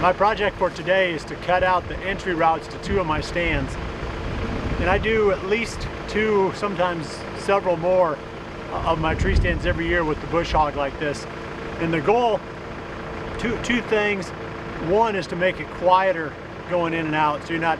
My project for today is to cut out the entry routes to 2 of my stands. And I do at least 2, sometimes several more of my tree stands every year with the bush hog like this. And the goal, two things. One is to make it quieter going in and out, so you're not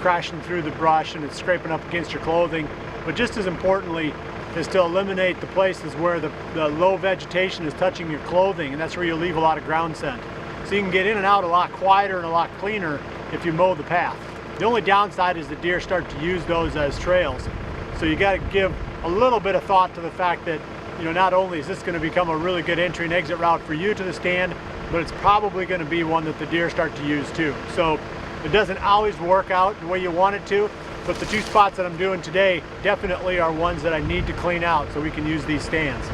crashing through the brush and it's scraping up against your clothing. But just as importantly is to eliminate the places where the low vegetation is touching your clothing, and that's where you'll leave a lot of ground scent. So you can get in and out a lot quieter and a lot cleaner if you mow the path. The only downside is the deer start to use those as trails. So you got to give a little bit of thought to the fact that, you know, not only is this going to become a really good entry and exit route for you to the stand, but it's probably going to be one that the deer start to use too. So it doesn't always work out the way you want it to, but the 2 spots that I'm doing today definitely are ones that I need to clean out so we can use these stands.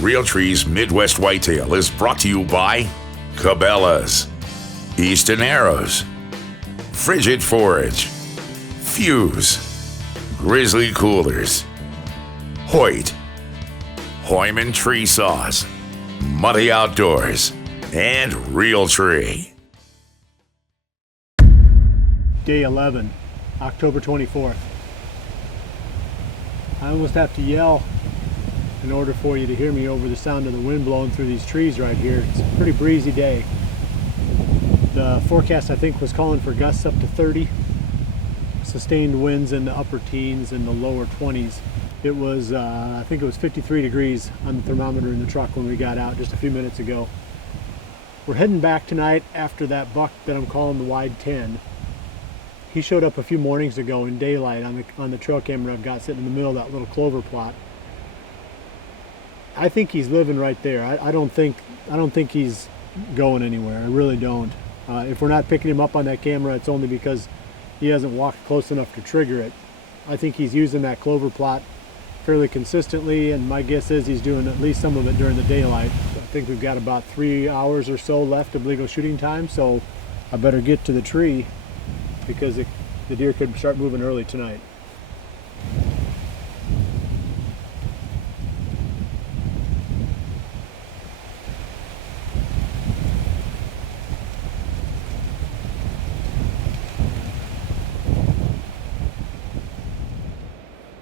Realtree's Midwest Whitetail is brought to you by Cabela's, Easton Arrows, Frigid Forage, Fuse, Grizzly Coolers, Hoyt, Hoyman Tree Saws, Muddy Outdoors, and Realtree. Day 11, October 24th. I almost have to yell in order for you to hear me over the sound of the wind blowing through these trees right here. It's a pretty breezy day. The forecast I think was calling for gusts up to 30, sustained winds in the upper teens and the lower 20s. It was, I think it was 53 degrees on the thermometer in the truck when we got out just a few minutes ago. We're heading back tonight after that buck that I'm calling the wide 10. He showed up a few mornings ago in daylight on the trail camera I've got sitting in the middle of that little clover plot. I think he's living right there. I don't think he's going anywhere. I really don't. If we're not picking him up on that camera, it's only because he hasn't walked close enough to trigger it. I think he's using that clover plot fairly consistently, and my guess is he's doing at least some of it during the daylight. I think we've got about 3 hours or so left of legal shooting time, so I better get to the tree because the deer could start moving early tonight.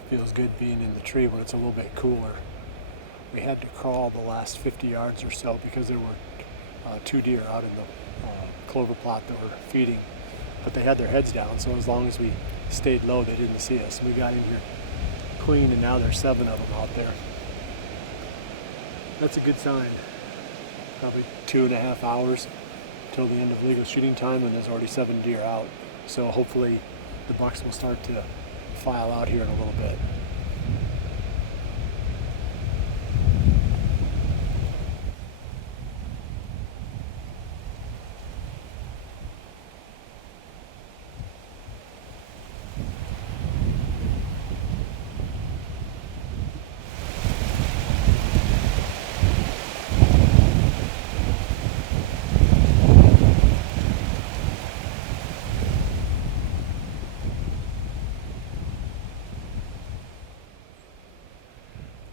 Feels good being in the tree when it's a little bit cooler. We had to crawl the last 50 yards or so because there were 2 deer out in the clover plot that were feeding, but they had their heads down, so as long as we stayed low they didn't see us. We got in here clean and now there's 7 of them out there. That's a good sign. Probably 2.5 hours till the end of legal shooting time and there's already 7 deer out. So hopefully the bucks will start to file out here in a little bit.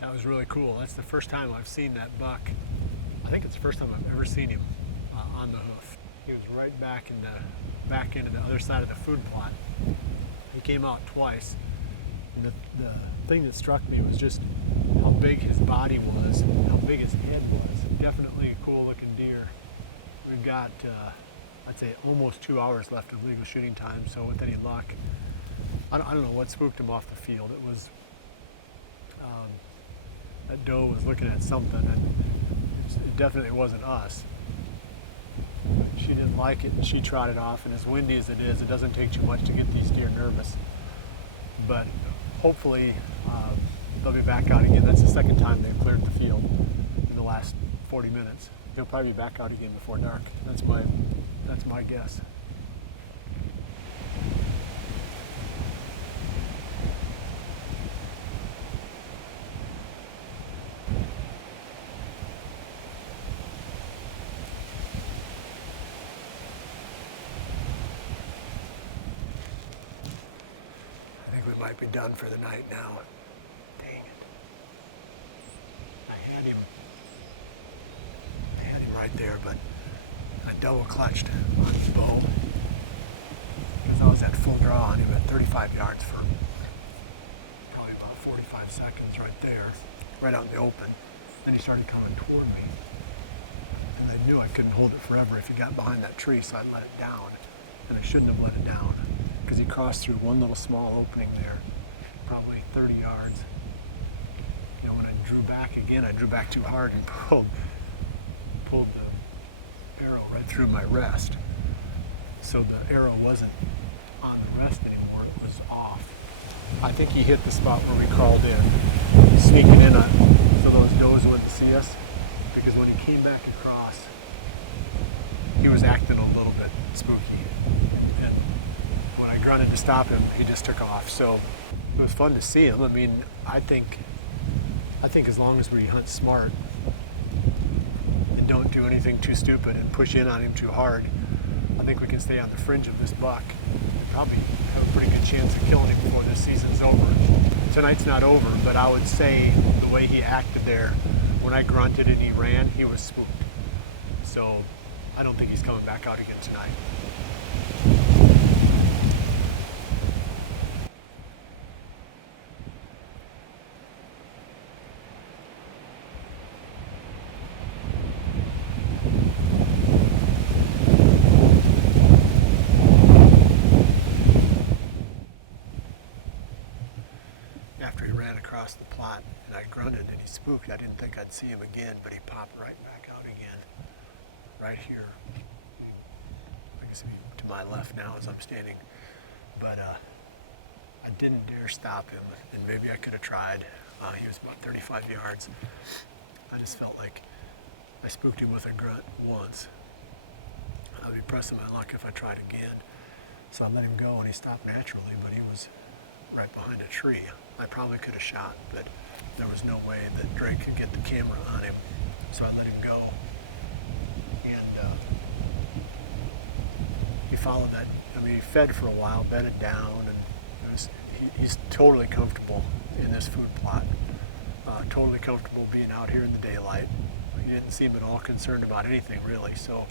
That was really cool. That's the first time I've seen that buck. I think it's the first time I've ever seen him on the hoof. He was right back into the other side of the food plot. He came out twice. And the thing that struck me was just how big his body was, how big his head was. Definitely a cool looking deer. We've got, I'd say, almost 2 hours left of legal shooting time, so with any luck, I don't know what spooked him off the field. It was, that doe was looking at something, and it definitely wasn't us. She didn't like it and she trotted off, and as windy as it is, it doesn't take too much to get these deer nervous. But hopefully they'll be back out again. That's the second time they've cleared the field in the last 40 minutes. They'll probably be back out again before dark. That's my guess. Might be done for the night now. Dang it. I had him double clutched on his bow because I was at full draw on him at 35 yards for probably about 45 seconds right there, right out in the open. Then he started coming toward me, and I knew I couldn't hold it forever if he got behind that tree, so I let it down, and I shouldn't have let it down because he crossed through one little small opening there, probably 30 yards. You know, when I drew back again, I drew back too hard and pulled the arrow right through my rest. So the arrow wasn't on the rest anymore, it was off. I think he hit the spot where we crawled in, sneaking in on so those does wouldn't see us, because when he came back across, he was acting a little bit spooky. And when I grunted to stop him, he just took off. So it was fun to see him. I mean, I think as long as we hunt smart and don't do anything too stupid and push in on him too hard, I think we can stay on the fringe of this buck and probably have a pretty good chance of killing him before this season's over. Tonight's not over, but I would say the way he acted there, when I grunted and he ran, he was spooked. So I don't think he's coming back out again tonight. After he ran across the plot and I grunted and he spooked, I didn't think I'd see him again, but he popped right back out again, right here. I guess to my left now as I'm standing, but I didn't dare stop him, and maybe I could have tried. He was about 35 yards. I just felt like I spooked him with a grunt once. I'd be pressing my luck if I tried again. So I let him go and he stopped naturally, but he was right behind a tree. I probably could have shot, but there was no way that Drake could get the camera on him, so I let him go. And he followed that. I mean, he fed for a while, bedded down, and he's totally comfortable in this food plot. Totally comfortable being out here in the daylight. He didn't seem at all concerned about anything really. So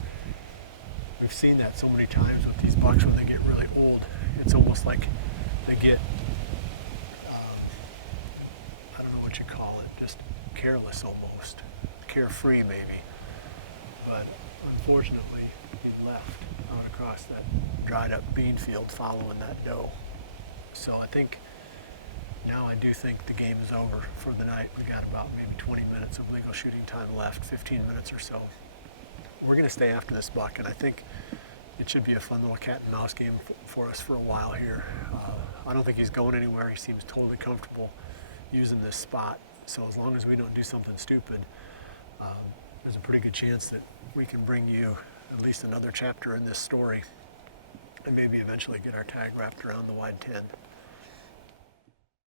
we've seen that so many times with these bucks when they get really old. It's almost like they get I don't know what you call it, just careless almost, carefree maybe. But unfortunately, he left out across that dried up bean field following that doe. So I think now I do think the game is over for the night. We got about maybe 20 minutes of legal shooting time left, 15 minutes or so. We're going to stay after this buck, and I think it should be a fun little cat and mouse game for us for a while here. I don't think he's going anywhere. He seems totally comfortable using this spot. So as long as we don't do something stupid, there's a pretty good chance that we can bring you at least another chapter in this story and maybe eventually get our tag wrapped around the wide 10.